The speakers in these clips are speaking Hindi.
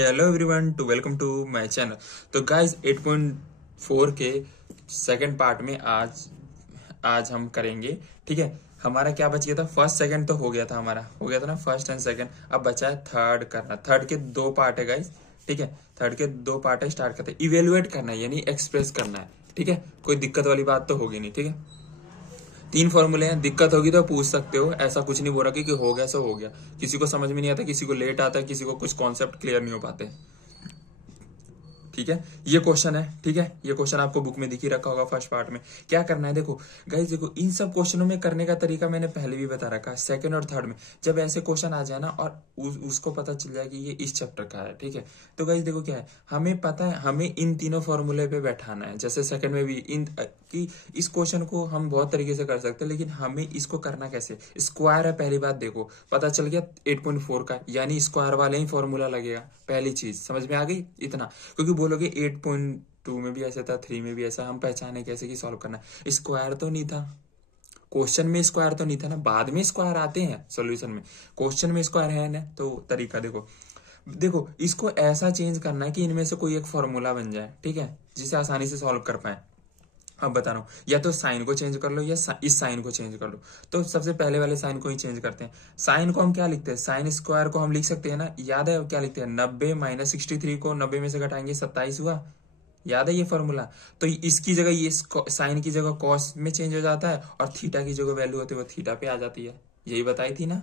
Hello everyone to welcome to my channel. तो गाइस 8.4 के सेकंड पार्ट में आज हम करेंगे। ठीक है, हमारा क्या बच गया था? फर्स्ट सेकंड तो हो गया था, हमारा हो गया था ना फर्स्ट एंड सेकंड। अब बचा है थर्ड करना। थर्ड के दो पार्ट है गाइस। ठीक है, थर्ड के दो पार्ट है। स्टार्ट करते हैं। इवेलुएट करना है यानी एक्सप्रेस करना है। ठीक है, कोई दिक्कत वाली बात तो होगी नहीं। ठीक है, 3 फॉर्मूले हैं। दिक्कत होगी तो पूछ सकते हो, ऐसा कुछ नहीं बोल रहा कि हो गया सो हो गया। किसी को समझ में नहीं आता, किसी को लेट आता है, किसी को कुछ कॉन्सेप्ट क्लियर नहीं हो पाते। ठीक है, ये क्वेश्चन है। ठीक है, ये क्वेश्चन आपको बुक में दिख ही रखा होगा फर्स्ट पार्ट में। क्या करना है देखो गाइस, देखो इन सब क्वेश्चनों में करने का तरीका मैंने पहले भी बता रखा है। सेकंड और थर्ड में जब ऐसे क्वेश्चन आ जाए ना और उसको पता चल जाए कि ये इस चैप्टर का है। ठीक है, तो गाइस देखो क्या है, हमें पता है हमें इन तीनों फॉर्मूले पे बैठाना है। जैसे सेकंड में भी इन कि इस क्वेश्चन को हम बहुत तरीके से कर सकते हैं, लेकिन हमें इसको करना कैसे? स्क्वायर है, पहली बात देखो पता चल गया 8.4 का, यानी स्क्वायर वाले ही फॉर्मूला लगेगा। पहली चीज समझ में आ गई इतना, क्योंकि बोलोगे 8.2 में भी ऐसा था, 3 में भी ऐसा, हम पहचाने कैसे कि सॉल्व करना है। स्क्वायर तो नहीं था क्वेश्चन में, स्क्वायर तो नहीं था ना, बाद में स्क्वायर आते हैं सॉल्यूशन में। क्वेश्चन में स्क्वायर है ना, तो तरीका देखो देखो इसको ऐसा चेंज करना है कि इनमें से कोई एक फॉर्मूला बन जाए। ठीक है, जिसे आसानी से सॉल्व कर पाए। अब बता रहा हूं, या तो साइन को चेंज कर लो या इस साइन को चेंज कर लो। तो सबसे पहले वाले साइन को ही चेंज करते हैं। साइन को हम क्या लिखते हैं? साइन स्क्वायर को हम लिख सकते हैं ना, याद है क्या लिखते हैं? 90 माइनस 63 को 90 में से घटाएंगे 27 हुआ। याद है ये फॉर्मूला? तो इसकी जगह ये साइन की जगह कॉस में चेंज हो जाता है, और थीटा की जगह वैल्यू होती है वो थीटा पे आ जाती है। यही बताई थी ना?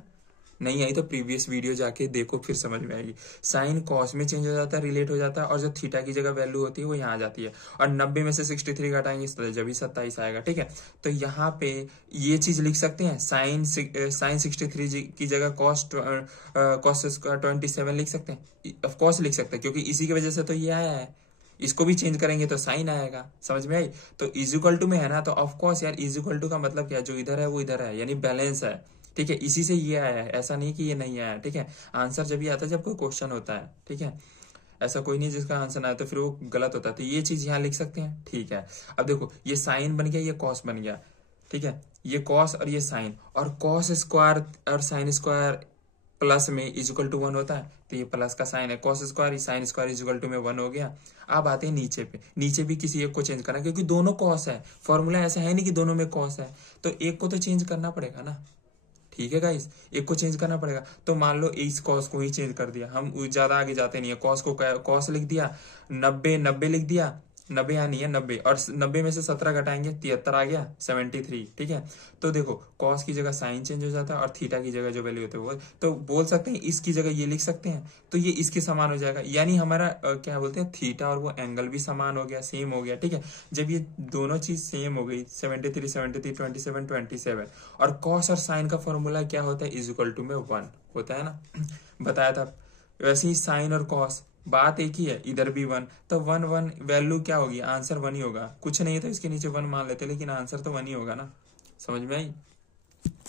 नहीं आई तो प्रीवियस वीडियो जाके देखो, फिर समझ में आएगी। साइन कॉस में चेंज हो जाता है, रिलेट हो जाता है, और जो थीटा की जगह वैल्यू होती है वो यहाँ आ जाती है। और 90 में से 63 घटाएंगे तो जब भी 27 आएगा। ठीक है, तो यहाँ पे ये चीज लिख सकते हैं। साइन 63 की जगह कॉस 27 लिख सकते हैं। ऑफकोर्स लिख सकते हैं, क्योंकि इसी की वजह से तो ये आया है। इसको भी चेंज करेंगे तो साइन आएगा। समझ में आई? तो इजिकल टू में है ना, तो ऑफकोर्स यार इजिकल टू का मतलब क्या? जो इधर है वो इधर है, यानी बैलेंस है। ठीक है, इसी से ये आया है, ऐसा नहीं कि ये नहीं आया है। ठीक है, आंसर जब भी आता है जब कोई क्वेश्चन होता है। ठीक है, ऐसा कोई नहीं जिसका आंसर ना आए तो फिर वो गलत होता है। तो ये चीज यहाँ लिख सकते हैं। ठीक है, अब देखो ये साइन बन गया, ये कॉस बन गया। ठीक है, ये कॉस और ये साइन, और कॉस स्क्वायर और साइन स्क्वायर प्लस में इजिकल टू 1 होता है, तो ये प्लस का साइन है। Cos square sine square equal to में 1 हो गया। अब आते हैं नीचे पे। नीचे भी किसी एक को चेंज करना, क्योंकि दोनों कॉस है। फॉर्मूला ऐसा है नहीं कि दोनों में कॉस है, तो एक को तो चेंज करना पड़ेगा ना। ठीक है गाइस, एक को चेंज करना पड़ेगा। तो मान लो इस कॉस को ही चेंज कर दिया, हम ज्यादा आगे जाते नहीं है। कॉस को कॉस लिख दिया, 90 लिख दिया। 90 यहाँ नहीं है, 90, और 90 में से 17 घटाएंगे 73 आ गया, 73। ठीक है, तो देखो कॉस की जगह साइन चेंज हो जाता है, और थीटा की जगह जो वैल्यू होती है वो, तो बोल सकते हैं इसकी जगह ये लिख सकते हैं, तो ये इसके समान हो जाएगा। यानी हमारा क्या बोलते हैं, थीटा और वो एंगल भी समान हो गया, सेम हो गया। ठीक है, जब ये दोनों चीज सेम हो गई, 73 73 27 27, और कॉस और साइन का फॉर्मूला क्या होता है? इजिकल टू में 1 होता है ना, बताया था। वैसे ही साइन और कॉस बात एक ही है, इधर भी 1, तो 1 1 वैल्यू क्या होगी? आंसर 1 ही होगा। कुछ नहीं है तो इसके नीचे 1 मान लेते, लेकिन आंसर तो 1 ही होगा ना। समझ में आई?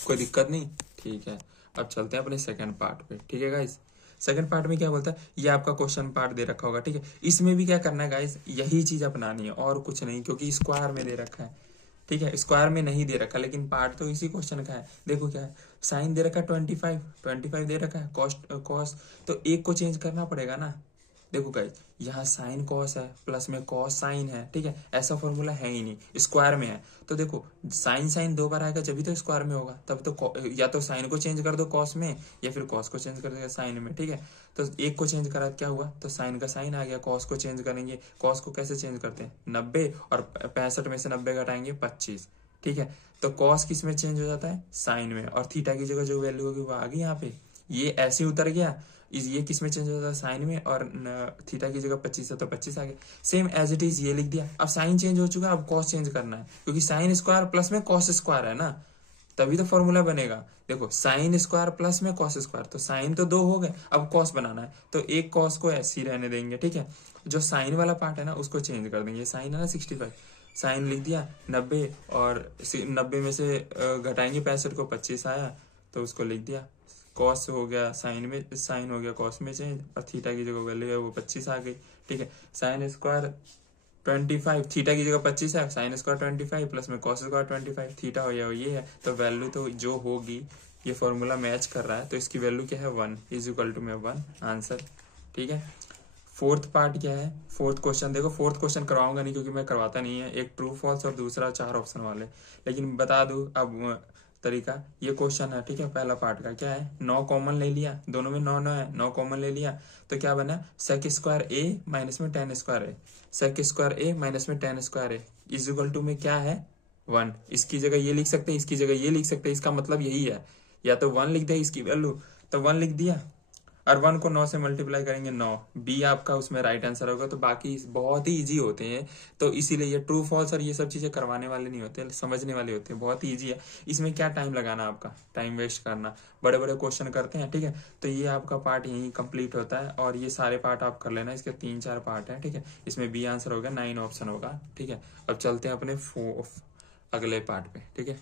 कोई दिक्कत नहीं। ठीक है, अब चलते हैं अपने सेकंड पार्ट पे। ठीक है गाइस, सेकंड पार्ट में क्या बोलता है, ये आपका क्वेश्चन पार्ट दे रखा होगा। ठीक है, इसमें भी क्या करना है गाइस, यही चीज अपनानी है और कुछ नहीं, क्योंकि स्क्वायर में दे रखा है। ठीक है, स्क्वायर में नहीं दे रखा, लेकिन पार्ट तो इसी क्वेश्चन का है। देखो क्या है, साइन दे रखा है 25 दे रखा है, कॉस तो एक को चेंज करना पड़ेगा ना। देखो गाइस, यहाँ साइन कॉस है, प्लस में कॉस साइन है। ठीक है, ऐसा फॉर्मूला है ही नहीं, स्क्वायर में है। तो देखो साइन साइन 2 बार आएगा, जब भी तो स्क्वायर में होगा। तब तो या तो साइन को चेंज कर दो कॉस में, या फिर कॉस को चेंज कर दो साइन में। ठीक है, तो एक को चेंज करा क्या हुआ, तो साइन का साइन आ गया। कॉस को चेंज करेंगे, कॉस को कैसे चेंज करते हैं? 90, और 65 में से 90 घटाएंगे 25। ठीक है, तो कॉस किस में चेंज हो जाता है? साइन में, और थीटा की जगह जो वैल्यू होगी वो आ गई यहाँ पे। ये ऐसे उतर गया, ये किस में चेंज होता है? साइन में, और थीटा की जगह 25 है तो 25 आ गया। सेम एज इट इज ये लिख दिया। अब साइन चेंज हो चुका है, अब कॉस चेंज करना है, क्योंकि साइन स्क्वायर प्लस में कॉस स्क्वायर है ना, तभी तो फॉर्मूला बनेगा। देखो साइन स्क्वायर प्लस में कॉस स्क्वायर, तो साइन तो 2 हो गए, अब कॉस बनाना है, तो एक कॉस को ऐसे ही रहने देंगे। ठीक है, जो साइन वाला पार्ट है ना उसको चेंज कर देंगे। साइन है ना 65, साइन लिख दिया 90, और 90 में से घटाएंगे 65 को, 25 आया, तो उसको लिख दिया। कॉस हो गया साइन में, साइन हो गया कॉस में चेंज, और थीटा की जगह वैल्यू है वो 25 आ गई। ठीक है, साइन स्क्वायर 25, थीटा की जगह 25 है, साइन स्क्वायर 25 प्लस में कॉस स्क्वायर 25, थीटा हो या ये है, तो वैल्यू तो जो होगी, ये फॉर्मूला मैच कर रहा है, तो इसकी वैल्यू क्या है? 1 इज इक्वल टू में 1 आंसर। ठीक है, फोर्थ पार्ट क्या है, फोर्थ क्वेश्चन देखो, फोर्थ क्वेश्चन करवाऊंगा नहीं क्योंकि मैं करवाता नहीं है, एक ट्रू फॉल्स और दूसरा 4 ऑप्शन वाले, लेकिन बता दूं अब तरीका। ये क्वेश्चन है, ठीक है, पहला पार्ट का क्या है, 9 कॉमन ले लिया, दोनों में 9 9 है, 9 कॉमन ले लिया तो क्या बना, सेक स्क्वायर ए माइनस में tan square A, sec square A minus में tan square A is equal to में क्या है 1। इसकी जगह ये लिख सकते हैं, इसकी जगह ये लिख सकते हैं, इसका मतलब यही है, या तो 1 लिख दे इसकी वैल्यू, तो 1 लिख दिया, और 1 को 9 से मल्टीप्लाई करेंगे 9, बी आपका उसमें राइट आंसर होगा। तो बाकी बहुत ही इजी होते हैं, तो इसीलिए ये ट्रू फॉल्स और ये सब चीजें करवाने वाले नहीं होते, समझने वाले होते हैं, बहुत ही ईजी है। इसमें क्या टाइम लगाना, आपका टाइम वेस्ट करना, बड़े बड़े क्वेश्चन करते हैं, ठीक है। तो ये आपका पार्ट यही कंप्लीट होता है, और ये सारे पार्ट आप कर लेना, इसके 3 4 पार्ट है, ठीक है। इसमें बी आंसर होगा, 9 ऑप्शन होगा, ठीक है। अब चलते हैं अपने अगले पार्ट पे, ठीक है।